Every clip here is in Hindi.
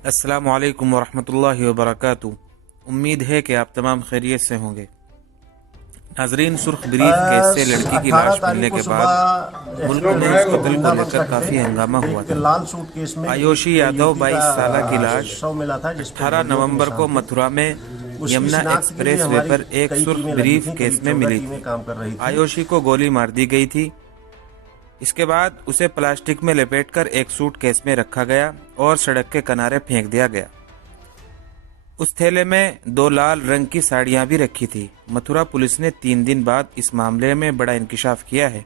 अस्सलामु अलैकुम वरहमतुल्लाहि वबरकातुहू। उम्मीद है कि आप तमाम खैरियत से होंगे। नाजरीन, सुर्ख ब्रीफ केस से लड़की की 18 लाश तारीख मिलने को के बाद सुबह मुल्क एक्सप्रेस में वे इस के कत्ल को वृंदावन लेकर तट पे काफ़ी हंगामा हुआ एक था। लाल सूटकेस में आयोशी एक यादव युवती का 22 साल की लाश शव मिला था जिस पे 18 गोलियों के नवंबर को निशान थे। मथुरा में उसकी यमुना शिनाख्त के लिए एक्सप्रेस वे हमारी पर एक कई सुर्ख टीमें लगी ब्रीफ थी, केस करीब में 14 मिली टीमें थी। काम कर रही थी। आयोशी को गोली मार दी गई थी। इसके बाद उसे प्लास्टिक में लपेटकर एक सूटकेस में रखा गया और सड़क के किनारे फेंक दिया गया। उस थैले में 2 लाल रंग की साड़ियां भी रखी थी। मथुरा पुलिस ने 3 दिन बाद इस मामले में बड़ा इंकशाफ किया है।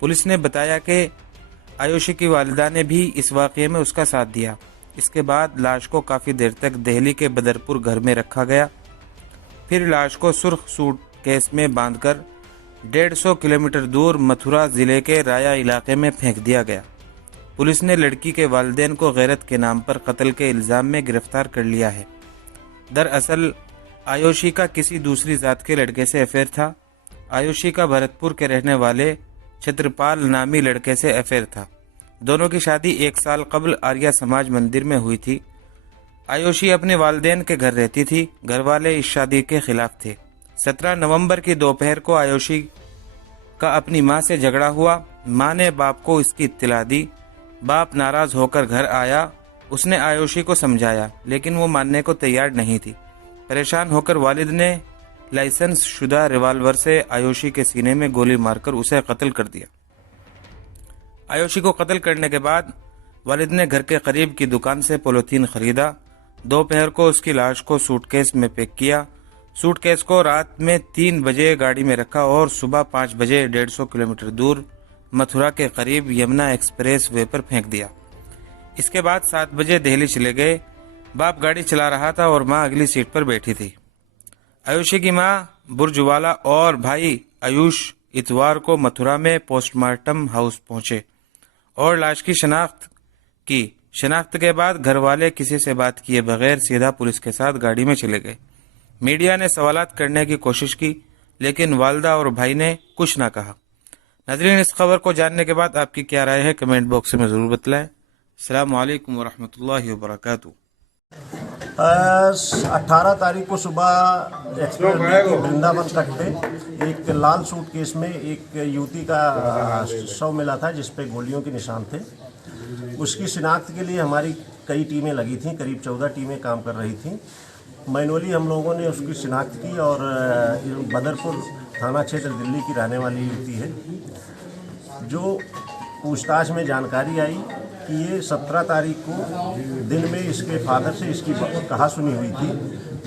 पुलिस ने बताया कि आयुषी की वालिदा ने भी इस वाक़ये में उसका साथ दिया। इसके बाद लाश को काफ़ी देर तक दिल्ली के बदरपुर घर में रखा गया। फिर लाश को सुर्ख सूटकेस में बांधकर 150 किलोमीटर दूर मथुरा ज़िले के राया इलाके में फेंक दिया गया। पुलिस ने लड़की के वालिदैन को गैरत के नाम पर कत्ल के इल्ज़ाम में गिरफ्तार कर लिया है। दरअसल आयुषी का किसी दूसरी जात के लड़के से अफेयर था। आयुषी का भरतपुर के रहने वाले छत्रपाल नामी लड़के से अफेयर था। दोनों की शादी 1 साल कबल आर्या समाज मंदिर में हुई थी। आयुषी अपने वालिदैन के घर रहती थी। घर वाले इस शादी के खिलाफ थे। 17 नवंबर की दोपहर को आयुषी का अपनी मां से झगड़ा हुआ। मां ने बाप को इसकी इत्तला दी। बाप नाराज होकर घर आया। उसने आयुषी को समझाया, लेकिन वो मानने को तैयार नहीं थी। परेशान होकर वालिद ने लाइसेंस शुदा रिवाल्वर से आयुषी के सीने में गोली मारकर उसे कत्ल कर दिया। आयुषी को कत्ल करने के बाद वालिद ने घर के करीब की दुकान से पॉलीथीन खरीदा। दोपहर को उसकी लाश को सूटकेस में पैक किया। सूटकेस को रात में 3 बजे गाड़ी में रखा और सुबह 5 बजे 150 किलोमीटर दूर मथुरा के करीब यमुना एक्सप्रेस वे पर फेंक दिया। इसके बाद 7 बजे दिल्ली चले गए। बाप गाड़ी चला रहा था और मां अगली सीट पर बैठी थी। आयुषी की मां बुर्जवाला और भाई आयुष इतवार को मथुरा में पोस्टमार्टम हाउस पहुंचे और लाश की शनाख्त की। शनाख्त के बाद घर वाले किसी से बात किए बगैर सीधा पुलिस के साथ गाड़ी में चले गए। मीडिया ने सवालात करने की कोशिश की, लेकिन वालदा और भाई ने कुछ ना कहा। नाज़रीन, इस खबर को जानने के बाद आपकी क्या राय है, कमेंट बॉक्स में ज़रूर बतलाएं। अस्सलामु अलैकुम वरहमतुल्लाहि वबरकातुहू। 18 तारीख को सुबह एक्सप्रेस वे के वृंदावन तट पे एक लाल सूटकेस में एक युवती का शव मिला था जिस पे गोलियों के निशान थे। उसकी शिनाख्त के लिए हमारी कई टीमें लगी थीं, करीब 14 टीमें काम कर रही थीं। मैनुअली हम लोगों ने उसकी शिनाख्त की और बदरपुर थाना क्षेत्र दिल्ली की रहने वाली युवती है। जो पूछताछ में जानकारी आई कि ये 17 तारीख को दिन में इसके फादर से इसकी कहा सुनी हुई थी।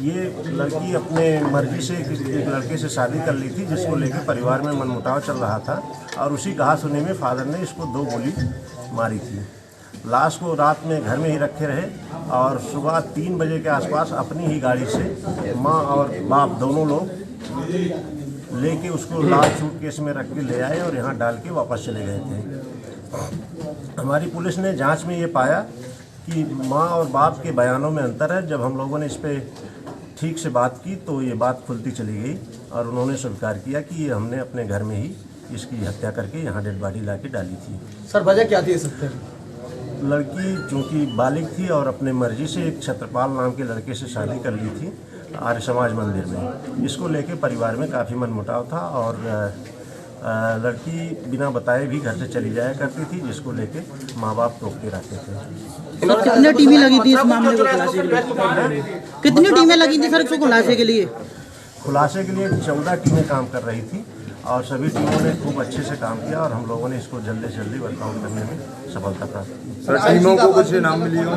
ये लड़की अपने मर्जी से एक लड़के से शादी कर ली थी जिसको लेकर परिवार में मनमुटाव चल रहा था और उसी कहा सुनी में फादर ने इसको 2 गोली मारी थी। लाश को रात में घर में ही रखे रहे और सुबह 3 बजे के आसपास अपनी ही गाड़ी से माँ और बाप दोनों लोग लेके उसको लाल सूटकेस में रख के ले आए और यहाँ डाल के वापस चले गए थे। हमारी पुलिस ने जांच में ये पाया कि माँ और बाप के बयानों में अंतर है। जब हम लोगों ने इस पर ठीक से बात की तो ये बात खुलती चली गई और उन्होंने स्वीकार किया कि ये हमने अपने घर में ही इसकी हत्या करके यहाँ डेड बॉडी ला के डाली थी। सर, वजह क्या थी इस हत्या की? लड़की चूँकि बालिग थी और अपने मर्जी से एक छत्रपाल नाम के लड़के से शादी कर ली थी आर्य समाज मंदिर में। इसको लेके परिवार में काफ़ी मनमुटाव था और लड़की बिना बताए भी घर से चली जाया करती थी, जिसको लेके माँ बाप टोकते रहते थे। सर, कितनी टीमें लगी थी इस मामले को खुलासे के लिए? कितनी टीमें लगी थी सर इसको खुलासे के लिए? खुलासे के लिए 14 टीमें काम कर रही थी और सभी टीमों ने खूब अच्छे से काम किया और हम लोगों ने इसको जल्दी से जल्दी वर्कआउट करने में सफलता प्राप्त की। सर, टीमों को कुछ इनाम मिली हो?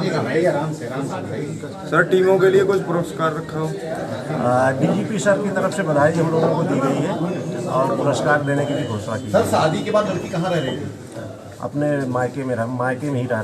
सर, टीमों के लिए कुछ पुरस्कार रखा हो? डीजीपी सर की तरफ से बधाई हम लोगों को दी गई है और पुरस्कार देने की भी घोषणा की। सर, शादी के बाद लड़की कहाँ रह रही थी? अपने मायके में ही रह